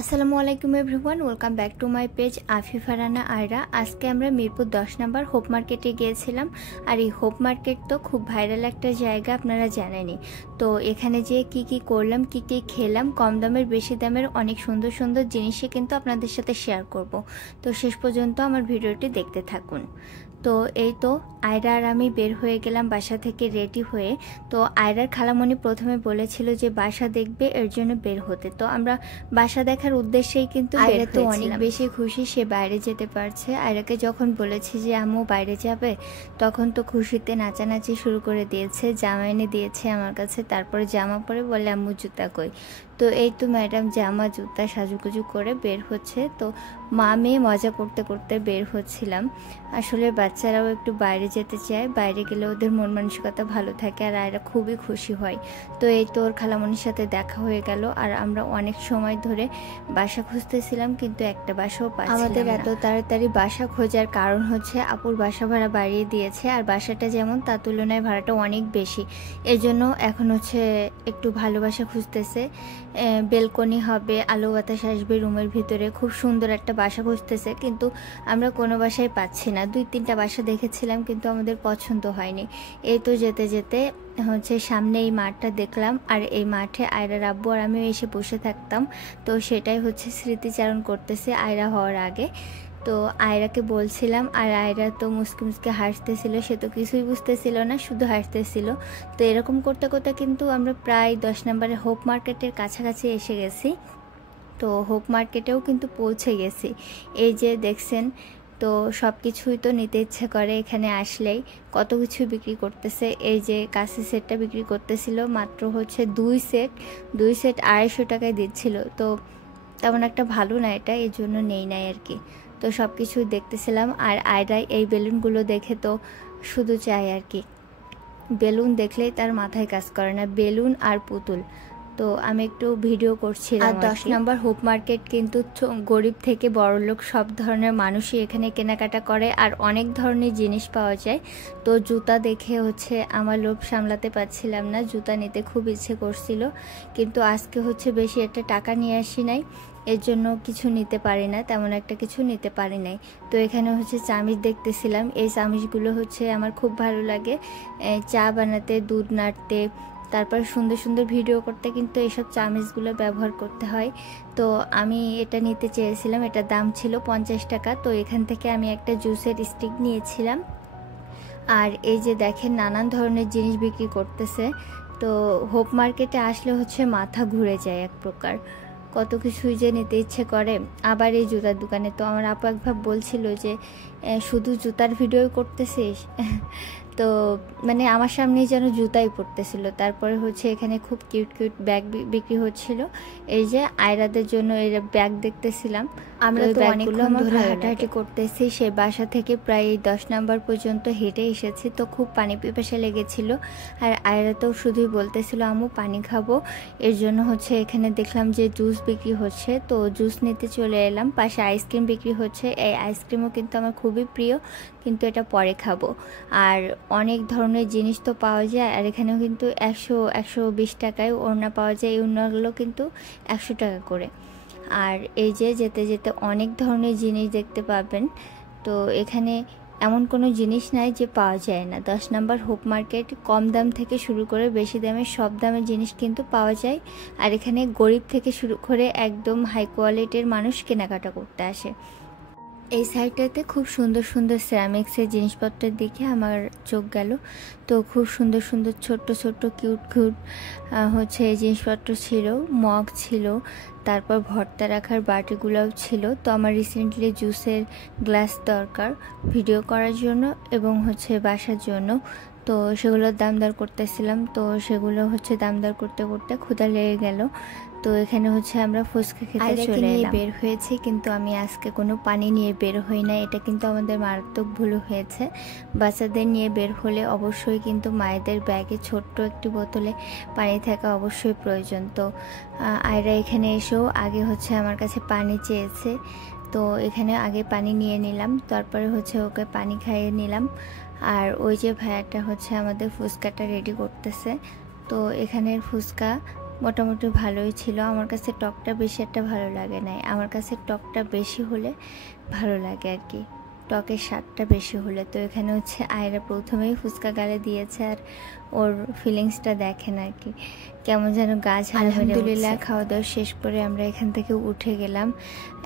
আসসালামু আলাইকুম everyone, welcome back to my page Afifa Rana Ayra. আজকে আমরা মিরপুর 10 নম্বর হোপ মার্কেটে গিয়েছিলাম। আর এই হোপ মার্কেট তো খুব ভাইরাল একটা জায়গা, আপনারা জানেনই। তো এখানে যে কি করলাম, কি খেলাম, কম দামের বেশি দামের অনেক সুন্দর সুন্দর জিনিসই কিন্তু আপনাদের সাথে শেয়ার করব। তো শেষ পর্যন্ত আমার ভিডিওটি দেখতে থাকুন। তো এই তো আয়রা আর আমি বের হয়ে গেলাম বাসা থেকে রেডি হয়ে। তো আয়রার খালামণি প্রথমে বলেছিল যে বাসা দেখবে, এর জন্য বের হতে। তো আমরা বাসা দেখার উদ্দেশ্যেই কিন্তু আয়রা তো অনেক বেশি খুশি, সে বাইরে যেতে পারছে। আয়রাকে যখন বলেছি যে আম্মু বাইরে যাবে, তখন তো খুশিতে নাচানাচি শুরু করে দিয়েছে, জামা এনে দিয়েছে আমার কাছে। তারপরে জামা পরে বলে আম্মু জুতা কই। তো এই তো ম্যাডাম জামা জুতা সাজুগুজু করে বের হচ্ছে। তো মা মেয়ে মজা করতে করতে বের হচ্ছিলাম। আসলে বাচ্চারাও একটু বাইরে যেতে চায়, বাইরে গেলে ওদের মন মানসিকতা ভালো থাকে আর আয়রা খুবই খুশি হয়। তো এই তো ওর খালামণির সাথে দেখা হয়ে গেল। আর আমরা অনেক সময় ধরে বাসা খুঁজতেছিলাম, কিন্তু একটা বাসাও পাচ্ছিলাম না। আমাদের এত তাড়াতাড়ি বাসা খোঁজার কারণ হচ্ছে আপুর বাসা ভাড়া বাড়িয়ে দিয়েছে, আর বাসাটা যেমন তার তুলনায় ভাড়াটা অনেক বেশি। এজন্য এখন হচ্ছে একটু ভালো বাসা খুঁজতেছে, বেলকনি হবে, আলো বাতাস আসবে রুমের ভিতরে, খুব সুন্দর একটা বাসা খুঁজতেছে। কিন্তু আমরা কোনো বাসায় পাচ্ছি না। 2-3টা বাসা দেখেছিলাম, কিন্তু আমাদের পছন্দ হয়নি। এই তো যেতে যেতে হচ্ছে সামনে এই মাঠটা দেখলাম, আর এই মাঠে আয়রার আব্বু আর আমিও এসে বসে থাকতাম। তো সেটাই হচ্ছে স্মৃতিচারণ করতেছে আয়রা হওয়ার আগে। তো আয়রাকে বলছিলাম, আর আয়রা তো মুসকে মুসকে হাসতেছিল, সে তো কিছুই বুঝতেছিল না, শুধু হাসতেছিল। তো এরকম করতে করতে কিন্তু আমরা প্রায় 10 নম্বরের হোপ মার্কেটের কাছাকাছি এসে গেছি। তো হোপ মার্কেটেও কিন্তু পৌঁছে গেছি। এই যে দেখছেন, তো সব কিছুই তো নিতে ইচ্ছে করে এখানে আসলেই। কত কিছু বিক্রি করতেছে। এই যে কাশি সেটটা বিক্রি করতেছিল মাত্র হচ্ছে 2 সেট 2.5 টাকায় দিচ্ছিল। তো তেমন একটা ভালো না এটা, এই জন্য নেই নাই আর কি। তো সব কিছু দেখতেছিলাম। আর আয়রাই এই বেলুনগুলো দেখে তো শুধু চাই আর কি, বেলুন দেখলেই তার মাথায় কাজ করে না, বেলুন আর পুতুল। তো আমি একটু ভিডিও করছিলাম। আর 10 নম্বর হোপ মার্কেট কিন্তু গরিব থেকে বড়লোক সব ধরনের মানুষই এখানে কেনাকাটা করে, আর অনেক ধরনের জিনিস পাওয়া যায়। তো জুতা দেখে হচ্ছে আমার লোভ সামলাতে পারছিলাম না, জুতা নিতে খুব ইচ্ছে করছিল। কিন্তু আজকে হচ্ছে বেশি একটা টাকা নিয়ে আসি নাই, এর জন্য কিছু নিতে পারি না, তেমন একটা কিছু নিতে পারি নাই। তো এখানে হচ্ছে চামিচ দেখতেছিলাম। এই চামিচগুলো হচ্ছে আমার খুব ভালো লাগে, চা বানাতে, দুধ নাড়তে, তারপর সুন্দর সুন্দর ভিডিও করতে কিন্তু এইসব চামিচগুলো ব্যবহার করতে হয়। তো আমি এটা নিতে চেয়েছিলাম, এটার দাম ছিল 50 টাকা। তো এখান থেকে আমি একটা জুসের স্টিক নিয়েছিলাম। আর এই যে দেখেন নানান ধরনের জিনিস বিক্রি করতেছে। তো হোপ মার্কেটে আসলে হচ্ছে মাথা ঘুরে যায় এক প্রকার, কত কিছুই যে নিতে ইচ্ছে করে। আবার এই জুতার দোকানে তো আমার আপু একবার বলছিল যে শুধু জুতার ভিডিও করতেছিস। তো মানে আমার সামনেই যেন জুতাই পড়তেছিল। তারপরে হচ্ছে এখানে খুব কিউট কিউট ব্যাগ বিক্রি হচ্ছিল। এই যে আয়রাদের জন্য এই ব্যাগ দেখতেছিলাম। আমরা তো অনেকগুলো ধরে হাঁটাহাঁটি করতেছি, সে বাসা থেকে প্রায় 10 নম্বর পর্যন্ত হেঁটে এসেছি। তো খুব পানি পিপাসা লেগেছিল, আর আয়রা তো শুধুই বলতেছিল আম্মু পানি খাবো। এর জন্য হচ্ছে এখানে দেখলাম যে জুস বিক্রি হচ্ছে, তো জুস নিতে চলে এলাম। পাশে আইসক্রিম বিক্রি হচ্ছে, এই আইসক্রিমও কিন্তু আমার খুবই প্রিয়, কিন্তু এটা পরে খাবো। আর অনেক ধরনের জিনিস তো পাওয়া যায়, আর এখানেও কিন্তু 100-120 টাকায় ওড়না পাওয়া যায়। এই ওড়নাগুলো কিন্তু 100 টাকা করে। আর এই যে যেতে যেতে অনেক ধরনের জিনিস দেখতে পাবেন। তো এখানে এমন কোনো জিনিস নাই যে পাওয়া যায় না। 10 নম্বর হোপ মার্কেট কম দাম থেকে শুরু করে বেশি দামে সব দামের জিনিস কিন্তু পাওয়া যায়। আর এখানে গরিব থেকে শুরু করে একদম হাই কোয়ালিটির মানুষ কেনাকাটা করতে আসে। এই সাইডটাতে খুব সুন্দর সুন্দর সিরামিক্সের জিনিসপত্র দেখে আমার চোখ গেল। তো খুব সুন্দর সুন্দর ছোট্ট ছোট্ট কিউট কিউট হচ্ছে এই জিনিসপত্র ছিল, মগ ছিল, তারপর ভর্তা রাখার বাটিগুলোও ছিল। তো আমার রিসেন্টলি জুসের গ্লাস দরকার ভিডিও করার জন্য এবং হচ্ছে বাসার জন্য। তো সেগুলোর দাম দর করতেছিলাম। তো সেগুলো হচ্ছে দাম দর করতে করতে ক্ষুধা লেগে গেল। তো এখানে হচ্ছে আমরা ফুচকা খেতে চলে এলাম। বের হয়েছি, কিন্তু আমি আজকে কোনো পানি নিয়ে বের হই না, এটা কিন্তু আমাদের মারাত্মক ভুল হয়েছে। বাচ্চাদের নিয়ে বের হলে অবশ্যই কিন্তু মায়েদের ব্যাগে ছোট্ট একটি বোতলে পানি থাকা অবশ্যই প্রয়োজন। তো আয়রা এখানে এসেও আগে হচ্ছে আমার কাছে পানি চেয়েছে। তো এখানে আগে পানি নিয়ে নিলাম, তারপরে হচ্ছে ওকে পানি খাইয়ে নিলাম। আর ওই যে ভাইয়াটা হচ্ছে আমাদের ফুচকাটা রেডি করতেছে। তো এখানের ফুচকা মোটামুটি ভালোই ছিল। আমার কাছে টকটা বেশি একটা ভালো লাগে নাই, আমার কাছে টকটা বেশি হলে ভালো লাগে আর কি, টকের স্বাদটা বেশি হলে। তো এখানে হচ্ছে আয়রা প্রথমেই ফুচকা গালে দিয়েছে, আর ওর ফিলিংসটা দেখেন আর কি, কেমন যেন গা ঝাড়া। আলহামদুলিল্লাহ খাওয়া দাওয়া শেষ করে আমরা এখান থেকে উঠে গেলাম।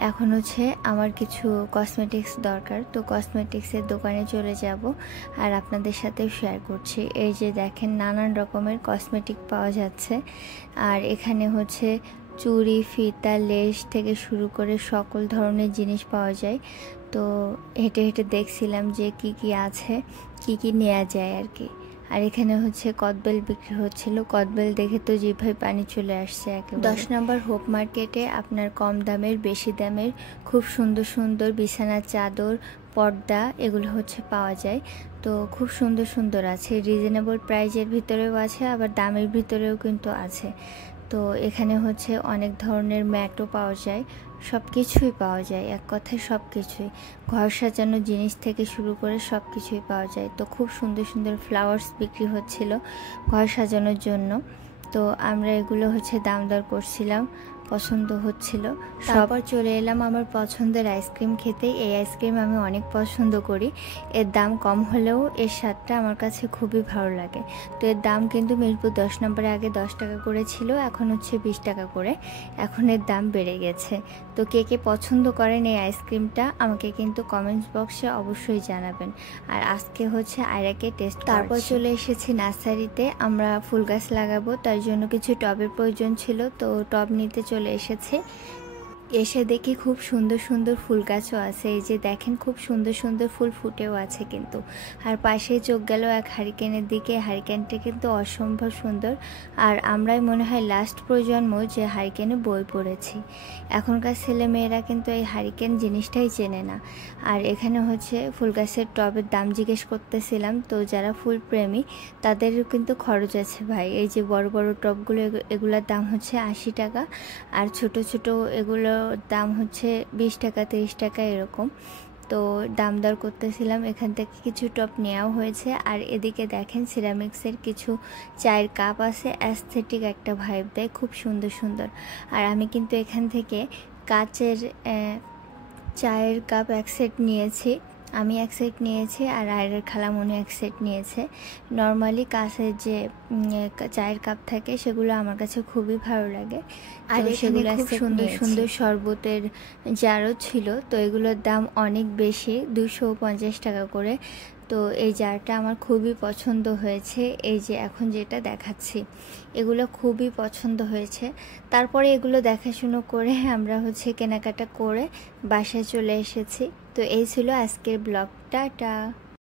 এখন হচ্ছে আমার কিছু কসমেটিক্স দরকার, তো কসমেটিক্সের দোকানে চলে যাব আর আপনাদের সাথে শেয়ার করছি। এই যে দেখেন নানান রকমের কসমেটিক পাওয়া যাচ্ছে, আর এখানে হচ্ছে চুড়ি, ফিতা, লেস থেকে শুরু করে সকল ধরনের জিনিস পাওয়া যায়। তো হেঁটে হেঁটে দেখছিলাম যে কি কি আছে, কি কি নেওয়া যায় আর কি। আর এখানে হচ্ছে কদবেল বিক্রি হচ্ছিল, কদবেল দেখে তো জিভায় পানি চলে আসছে একেবারে। 10 নম্বর হোপ মার্কেটে আপনার কম দামের বেশি দামের খুব সুন্দর সুন্দর বিছানার চাদর, পর্দা এগুলো হচ্ছে পাওয়া যায়। তো খুব সুন্দর সুন্দর আছে, রিজনেবল প্রাইজের ভিতরেও আছে, আবার দামের ভিতরেও কিন্তু আছে। তো এখানে হচ্ছে অনেক ধরনের ম্যাটও পাওয়া যায়, সব কিছুই পাওয়া যায়, এক কথায় সব কিছুই, ঘর সাজানোর জিনিস থেকে শুরু করে সব কিছুই পাওয়া যায়। তো খুব সুন্দর সুন্দর ফ্লাওয়ার্স বিক্রি হচ্ছিল ঘর সাজানোর জন্য। তো আমরা এগুলো হচ্ছে দাম দর করছিলাম, পছন্দ হচ্ছিল। তারপর চলে এলাম আমার পছন্দের আইসক্রিম খেতে। এই আইসক্রিম আমি অনেক পছন্দ করি, এর দাম কম হলেও এর স্বাদটা আমার কাছে খুবই ভালো লাগে। তো এর দাম কিন্তু মিরপুর 10 নম্বরে আগে 10 টাকা করে ছিল, এখন হচ্ছে 20 টাকা করে, এখন এর দাম বেড়ে গেছে। তো কে কে পছন্দ করেন এই আইসক্রিমটা আমাকে কিন্তু কমেন্টস বক্সে অবশ্যই জানাবেন। আর আজকে হচ্ছে আয়রাকে টেস্ট। তারপর চলে এসেছি নার্সারিতে, আমরা ফুল গাছ লাগাবো, তার জন্য কিছু টবের প্রয়োজন ছিল, তো টব নিতে চলে এসেছে। এসে দেখি খুব সুন্দর সুন্দর ফুল গাছও আছে, এই যে দেখেন খুব সুন্দর সুন্দর ফুল ফুটেও আছে কিন্তু। আর পাশে চোখ গেল এক হারিকেনের দিকে, হারিকেনটা কিন্তু অসম্ভব সুন্দর, আর আমরাই মনে হয় লাস্ট প্রজন্ম যে হারিকেনে বই পড়েছি। এখনকার ছেলে মেয়েরা কিন্তু এই হারিকেন জিনিসটাই চেনে না। আর এখানে হচ্ছে ফুল গাছের টবের দাম জিজ্ঞেস করতেছিলাম, তো যারা ফুল প্রেমী তাদেরও কিন্তু খরচ আছে ভাই। এই যে বড় বড় টবগুলো, এগুলোর দাম হচ্ছে 80 টাকা, আর ছোট ছোট এগুলো দাম হচ্ছে 20 টাকা 30 টাকা এরকম। তো দাম দর করতেছিলাম, এখান থেকে কিছু টপ নেওয়াও হয়েছে। আর এদিকে দেখেন সিরামিক্সের কিছু চায়ের কাপ আছে, অ্যাস্থেটিক একটা ভাইব দেয়, খুব সুন্দর সুন্দর। আর আমি কিন্তু এখান থেকে কাচের চায়ের কাপ এক সেট নিয়েছি, আমি এক সেট নিয়েছি আর আয়রার খালামণি এক সেট নিয়েছে। নর্মালি কাঁচের যে চায়ের কাপ থাকে সেগুলো আমার কাছে খুবই ভালো লাগে, আর সেগুলো খুব সুন্দর সুন্দর শরবতের জারও ছিল। তো এগুলোর দাম অনেক বেশি, 250 টাকা করে। তো এই জারটা আমার খুবই পছন্দ হয়েছে, এই যে এখন যেটা দেখাচ্ছি এগুলো খুবই পছন্দ হয়েছে। তারপরে এগুলো দেখাশুনো করে আমরা হচ্ছে কেনাকাটা করে বাসায় চলে এসেছি। তো এই ছিল আজকের ব্লগটা।